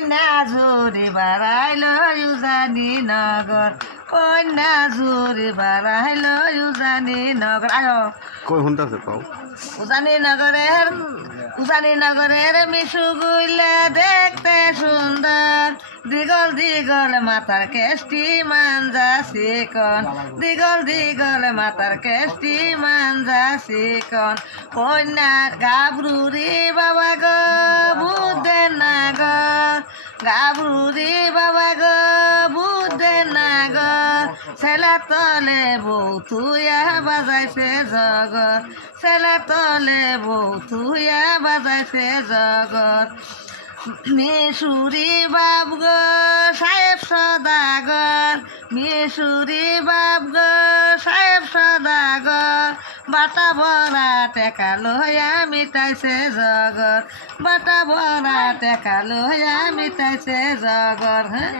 কন্যা ঝুরি বাড়াইল উজানি নগর কন্যা ঝুরি বাড়াইল উজানি নগর আয় কই শুনতেছে পাও উজানি নগরের মিশু গুইলা দেখতে সুন্দর দিগল দিগল মাথার কেষ্টি মাঞ্জা শিকন দিগল দিগল মাথার কেষ্টি মাঞ্জা শিকন কন্যার গাবরুরি বাবা গো বুদ্ধে নাগর গাবরুরি বাবা গো বুদ্ধে নাগর ছেলে তলে বউ থুয়া বাজাইছে জগৎ ছেলে তলে বউ থুয়া বাজাইছে জগৎ মিশুরি বাপ গো সাহেব সদাগর মিশুরি বাপ গো সাহেব সদাগর বাটা বড়া টেকা লইয়া মিটাইছে জগৎ বাটা বড়া টেকা লইয়া মিটাইছে জগৎ হ্যাঁ